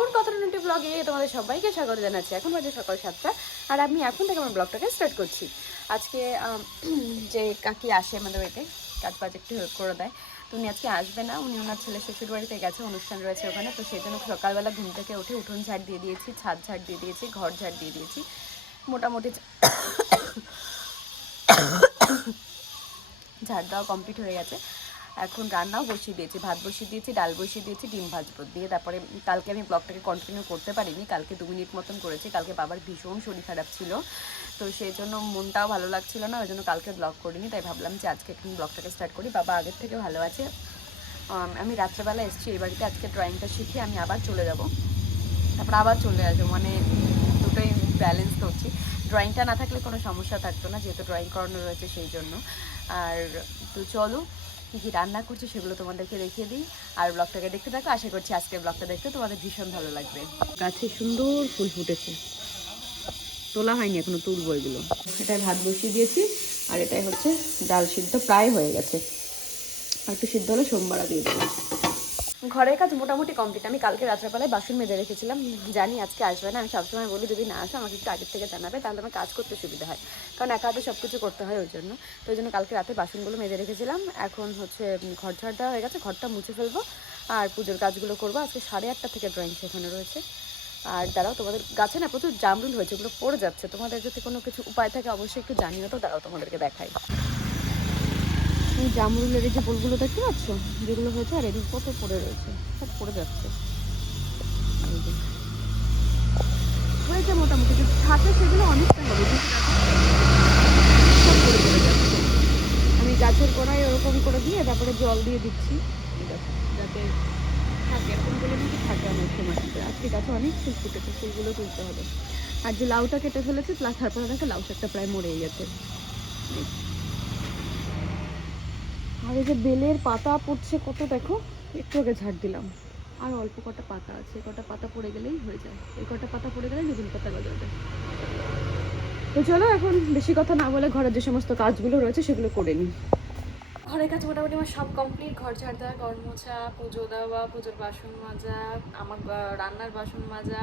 শ্রাবণ কথাটি ব্লগে তোমাদের সবাইকে স্বাগত জানাচ্ছি। এখন বাজে সকাল 7টা আর আমি এখন থেকে আমার ব্লগটাকে স্টার্ট করছি। আজকে যে কাকি আসে আমাদের বাড়িতে, কাজ বাজ একটু হেল্প করে দেয়, তো উনি আজকে আসবে না। উনি ওনার ছেলে শ্বশুর বাড়িতে গেছে, অনুষ্ঠান রয়েছে ওখানে। তো সেই জন্য সকালবেলা ঘুম থেকে উঠে উঠোন ঝাড় দিয়ে দিয়েছি, ছাদ ঝাড় দিয়ে দিয়েছি, ঘর ঝাড় দিয়ে দিয়েছি, মোটামুটি ঝাড় দেওয়া কমপ্লিট হয়ে গেছে। এখন রান্নাও বসিয়ে দিয়েছি, ভাত বসিয়ে দিয়েছি, ডাল বসিয়ে দিয়েছি, ডিম ভাজবো দিয়ে তারপরে কালকে আমি ব্লগটাকে কন্টিনিউ করতে পারিনি, কালকে 2 মিনিট মতন করেছি। কালকে বাবার ভীষণ শরীর খারাপ ছিল, তো সেই জন্য মনটাও ভালো লাগছিল না, ওই জন্য কালকে ব্লগ করিনি। তাই ভাবলাম যে আজকে একটু ব্লগটাকে স্টার্ট করি। বাবা আগের থেকে ভালো আছে। আমি রাত্রেবেলা এসেছি এই বাড়িতে, আজকে ড্রয়িংটা শিখে আমি আবার চলে যাব, তারপর আবার চলে আসবো, মানে দুটোই ব্যালেন্স করছি। ড্রয়িংটা না থাকলে কোনো সমস্যা থাকতো না, যেহেতু ড্রয়িং করানো রয়েছে সেই জন্য। আর তো চলো কী কী রান্না করছি সেগুলো তোমাদেরকে দেখিয়ে দিই, আর ব্লগটাকে দেখতে থাকো। আশা করছি আজকের ব্লগটা দেখতে তোমাদের ভীষণ ভালো লাগবে। গাছে সুন্দর ফুল ফুটেছে, তোলা হয়নি এখনো, তুলবো এগুলো। এটাই ভাত বসিয়ে দিয়েছি, আর এটাই হচ্ছে ডাল সিদ্ধ, প্রায় হয়ে গেছে, আর একটু সিদ্ধ হলে সোমবার দিয়ে দেবো। ঘরের কাজ মোটামুটি কমপ্লিট। আমি কালকে রাত্রেবেলায় বাসন মেজে রেখেছিলাম, জানি আজকে আসবে না। আমি সবসময় বলি যদি না আসো আমাকে একটু আগের থেকে জানাবে, তাহলে আমার কাজ করতে সুবিধা হয়, কারণ একা হাতে সব কিছু করতে হয় ওই জন্য। তো ওই জন্য কালকে রাতে বাসনগুলো মেজে রেখেছিলাম। এখন হচ্ছে ঘর ঝাড় দেওয়া হয়ে গেছে, ঘরটা মুছে ফেলবো আর পুজোর কাজগুলো করবো। আজকে 8:30 থেকে ড্রয়িং শেখানো রয়েছে। আর দাঁড়াও, তোমাদের গাছে না প্রচুর জামরুল হয়েছে, ওগুলো পড়ে যাচ্ছে। তোমাদের যদি কোনো কিছু উপায় থাকে অবশ্যই একটু জানিও তো, দাঁড়াও তোমাদেরকে দেখাই। এই জামরুলের এই যে ফুলগুলো দেখতে পাচ্ছ, যেগুলো হয়েছে, আর এদিকে কত পড়ে রয়েছে, সব পড়ে যাচ্ছে। হয়েছে মোটামুটি, যদি থাকে সেগুলো অনেকটা হবে, সব পড়ে পড়ে যাচ্ছে। আমি গাছের গোড়ায় ওরকম করে দিয়ে তারপরে জল দিয়ে দিচ্ছি, যাতে থাকে, এরকম করে নাকি থাকে অনেক সময়। আজকে গাছে অনেক ফুল ফুটেছে, ফুলগুলো তুলতে হবে। আর যে লাউটা কেটে ফেলেছে, প্লাস তারপরে দেখো লাউ শাকটা প্রায় মরেই গেছে। আর এই যে বেলের পাতা পড়ছে কত, দেখো একটু আগে ঝাড় দিলাম, আর অল্প কটা পাতা আছে, কটা পাতা পড়ে গেলেই হয়ে যায়। এই কটা পাতা পড়ে গেলে নতুন পাতা গজাবে। তো চলো এখন বেশি কথা না বলে ঘরের যে সমস্ত কাজগুলো রয়েছে সেগুলো করে নিই। ঘরের কাজ মোটামুটি আমার সব কমপ্লিট। ঘর ঝাড় দেওয়া, ঘর মোছা, পুজো দেওয়া, পুজোর বাসন মাজা, আমার রান্নার বাসন মাজা,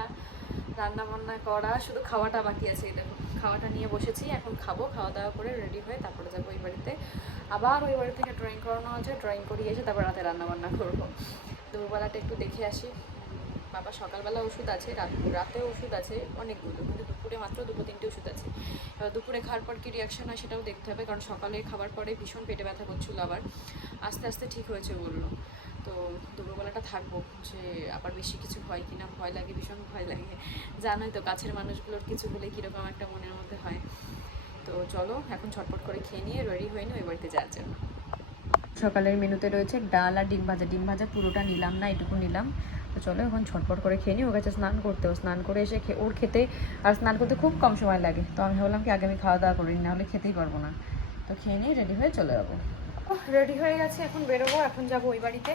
রান্না বান্না করা, শুধু খাওয়াটা বাকি আছে। এই দেখো খাওয়াটা নিয়ে বসেছি, এখন খাবো। খাওয়া দাওয়া করে রেডি হয়ে তারপরে যাবো ওই বাড়িতে। আবার ওই বাড়ি থেকে ড্রয়িং করানো আছে, ড্রয়িং করিয়ে এসে তারপর রাতে রান্না বান্না করবো। দুপুরবেলাটা একটু দেখে আসি। বাবা সকালবেলা ওষুধ আছে, রাতে ওষুধ আছে অনেকগুলো, কিন্তু দুপুরে মাত্র 2-3টে ওষুধ আছে। এবার দুপুরে খাওয়ার পর কী রিয়াকশান হয় সেটাও দেখতে হবে, কারণ সকালে খাবার পরে ভীষণ পেটে ব্যথা করছিলো, আবার আস্তে আস্তে ঠিক হয়েছে বললো। তো দুপুরবেলাটা থাকবো, যে আবার বেশি কিছু হয় কি না, ভয় লাগে, ভীষণ ভয় লাগে। জানোই তো কাছের মানুষগুলোর কিছু হলে কীরকম একটা মনের মধ্যে হয়। তো চলো এখন ছটপট করে খেয়ে নিয়ে রেডি হয়ে নিয়ে ওই বাড়িতে যাওয়ার জন্য। সকালের মেনুতে রয়েছে ডাল আর ডিম ভাজা। ডিম ভাজা পুরোটা নিলাম না, এটুকু নিলাম। তো চলো এখন ছটপট করে খেয়ে নিই। ওর কাছে স্নান করতেও, স্নান করে এসে ওর খেতে আর স্নান করতে খুব কম সময় লাগে। তো আমি ভাবলাম কি আগে আমি খাওয়া দাওয়া করি, না হলে খেতেই পারবো না। তো খেয়ে নিয়ে রেডি হয়ে চলে যাবো। রেডি হয়ে গেছে, এখন বেরোবো। এখন যাবো ওই বাড়িতে,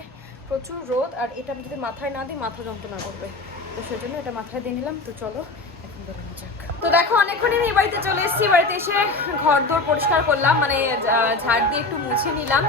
প্রচুর রোদ, আর এটা আমি যদি মাথায় না দিই মাথা যন্ত্রণা করবে, তো সেজন্য এটা মাথায় দিয়ে নিলাম। তো চলো এখন বেরোনো যাক। তো দেখো অনেকক্ষণই আমি এই বাড়িতে চলে এসেছি। বাড়িতে এসে ঘর দোর পরিষ্কার করলাম, মানে ঝাড় দিয়ে একটু মুছে নিলাম।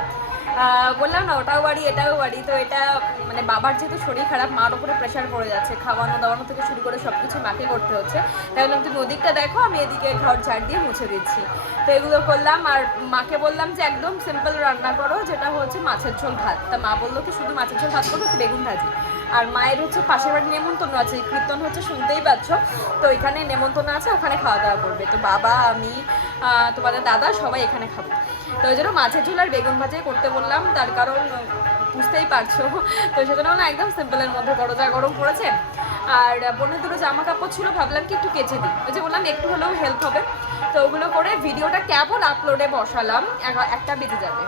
বললাম না ওটাও বাড়ি এটাও বাড়ি। তো এটা মানে বাবার যেহেতু শরীর খারাপ, মার ওপরে প্রেশার পড়ে যাচ্ছে, খাওয়ানো দাওয়ানো থেকে শুরু করে সব কিছু মাকে করতে হচ্ছে। তাই বললাম তুমি ওদিকটা দেখো, আমি এদিকে ঘর ঝাড় দিয়ে মুছে দিচ্ছি। তো এগুলো করলাম, আর মাকে বললাম যে একদম সিম্পল রান্না করো, যেটা হচ্ছে মাছের ঝোল ভাত। তা মা বললো কি শুধু মাছের ঝোল ভাত করবো, বেগুন ভাজি। আর মায়ের হচ্ছে পাশের বাড়ি নেমন্তন্ন আছে, কীর্তন হচ্ছে শুনতেই পাচ্ছ, তো এখানে নেমন্তন্ন আছে, ওখানে খাওয়া দাওয়া করবে। তো বাবা, আমি, তোমাদের দাদা সবাই এখানে খাবো। তো ওই জন্য মাছের ঝোল আর বেগুন ভাজি করতে বললাম, তার কারণ বুঝতেই পারছো। তো সেজন্য না একদম সিম্পলের মধ্যে করো, যা গরম পড়েছে। আর বোনের দুটো জামা কাপড় ছিল, ভাবলাম কি একটু কেচে দিই, ওই যে বললাম একটু হলেও হেল্প হবে। তো ওগুলো করে ভিডিওটা কেবল আপলোডে বসালাম, 1টা বেজে যাবে।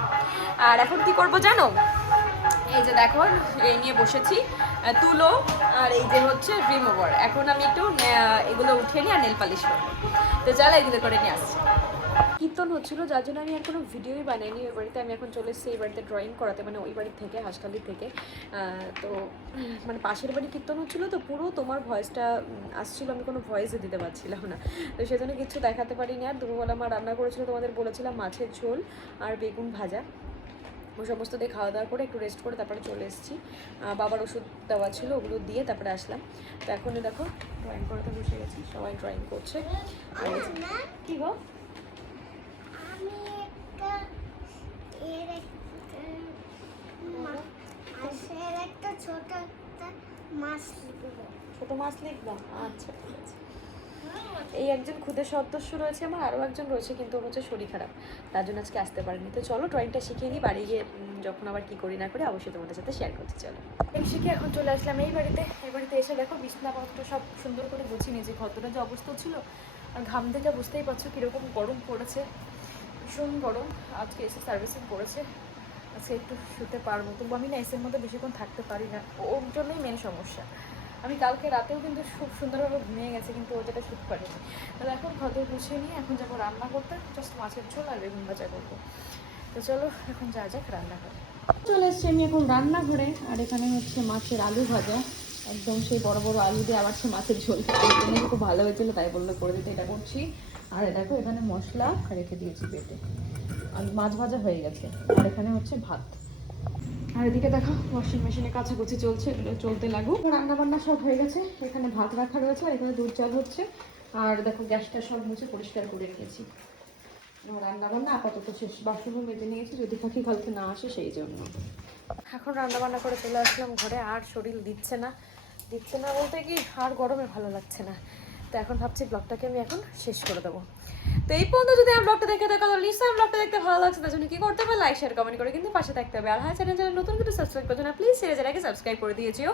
আর এখন কি করব জানো, এই যে দেখো এই নিয়ে বসেছি তুলো, আর এই যে হচ্ছে রিমুভার। এখন আমি একটু এগুলো উঠে নিই আর নেল পালিশ করবো। তো চলো এগুলো করে নিয়ে আসছি। কীর্তন হচ্ছিলো, যার জন্য আমি আর কোনো ভিডিওই বানাইনি ওই বাড়িতে। আমি এখন চলে এসেছি এই বাড়িতে ড্রয়িং করাতে, মানে ওই বাড়ির থেকে, হাসখালি থেকে। তো মানে পাশের বাড়ি কীর্তন হচ্ছিলো, তো পুরো তোমার ভয়েসটা আসছিলো, আমি কোনো ভয়েসে দিতে পারছিলাম না। তো সেজন্য কিছু দেখাতে পারিনি। আর দুপুরবেলা মা রান্না করেছিল, তোমাদের বলেছিলাম মাছের ঝোল আর বেগুন ভাজা। সমস্ত দিয়ে খাওয়া দাওয়া করে একটু রেস্ট করে তারপরে চলে এসেছি। বাবার ওষুধ দেওয়া ছিল, ওগুলো দিয়ে তারপরে আসলাম। তো এখনই দেখো ড্রয়িং করাতে বসে গেছি, সবাই ড্রয়িং করছে। আর কি গো? ছোট মাছ লিখবো, আচ্ছা ঠিক আছে। এই একজন খুদের সদস্য রয়েছে, আমার আরও একজন রয়েছে, কিন্তু ওর হচ্ছে শরীর খারাপ, তার জন্য আজকে আসতে পারিনি। তো চলো ড্রয়িংটা শিখিয়ে নিই, বাড়ি গিয়ে যখন আবার কী করি না করি অবশ্যই তোমাদের সাথে শেয়ার করতে। চলো শিখে এখন চলে আসলাম এই বাড়িতে। এই বাড়িতে এসে দেখো বিছনাপত্র সব সুন্দর করে গুছিয়ে নিয়েছি। ঘরটা যে অবস্থা ছিল, আর ঘাম দেখে বুঝতেই পারছো কীরকম গরম পড়েছে, ভীষণ গরম। আজকে এসে সার্ভিসিং করেছে, আজকে একটু শুতে পারবো, তবু আমি না এসির মধ্যে বেশিক্ষণ থাকতে পারি না, ওর জন্যই মেন সমস্যা। আমি কালকে রাতেও কিন্তু খুব সুন্দরভাবে ঘুমিয়ে গেছে, কিন্তু ও যেটা শুতে পারিনি। তাহলে এখন ঘর গুছিয়ে নিয়ে এখন যাবো রান্না করতে, জাস্ট মাছের ঝোল আর বেগুন ভাজা করবো। তো চলো এখন যা যাক রান্না করে। চলে এসছি আমি এখন রান্নাঘরে, আর এখানে হচ্ছে মাছের আলু ভাজা, একদম সেই বড় বড় আলু দিয়ে আবার সে মাছের ঝোল। খুব ভালো হয়েছিল, তাই বললো করে দিতে, এটা করছি। আর দেখো এখানে মশলা রেখে দিয়েছি পেটে, আর মাছ ভাজা হয়ে গেছে, আর এখানে হচ্ছে ভাত। আর এদিকে দেখো ওয়াশিং মেশিনে কাছাকুচি চলছে, এগুলো চলতে লাগুক। রান্না বান্না সব হয়ে গেছে, এখানে ভাত রাখা রয়েছে, আর এখানে দুধ চাল হচ্ছে। আর দেখো গ্যাসটা সব মুছে পরিষ্কার করে রেখেছি। রান্না বান্না আপাতত শেষ, বাসনও মেজে নিয়েছি, যদি পাখি কালকে না আসে সেই জন্য। এখন রান্না বান্না করে চলে আসলাম ঘরে, আর শরীর দিচ্ছে না বলতে কি, আর গরমে ভালো লাগছে না। তো এখন ভাবছি ব্লগটাকে আমি এখন শেষ করে দেবো। তো এই পর্যন্ত যদি আমার ব্লগটা দেখে থাকো, তো নিশ্চয়ই ব্লগটা দেখতে ভালো লাগছে, তার জন্য কি করতে হবে, লাইক শেয়ার কমেন্ট করে কিন্তু পাশে থাকতে হবে। আর হ্যাঁ, চ্যানেল নতুন কিন্তু সাবস্ক্রাইব করছো না, প্লিজ চ্যানেলটাকে সাবস্ক্রাইব করে দিয়েছিও।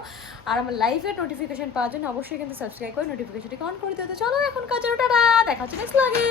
আর আমার লাইভের নোটিফিকেশন পাওয়ার জন্য অবশ্যই কিন্তু সাবস্ক্রাইব করে নোটিফিকেশনটি অন করে দিও। তো চলো এখন কাজের টাটা, দেখা হচ্ছে নেক্সট ব্লগে।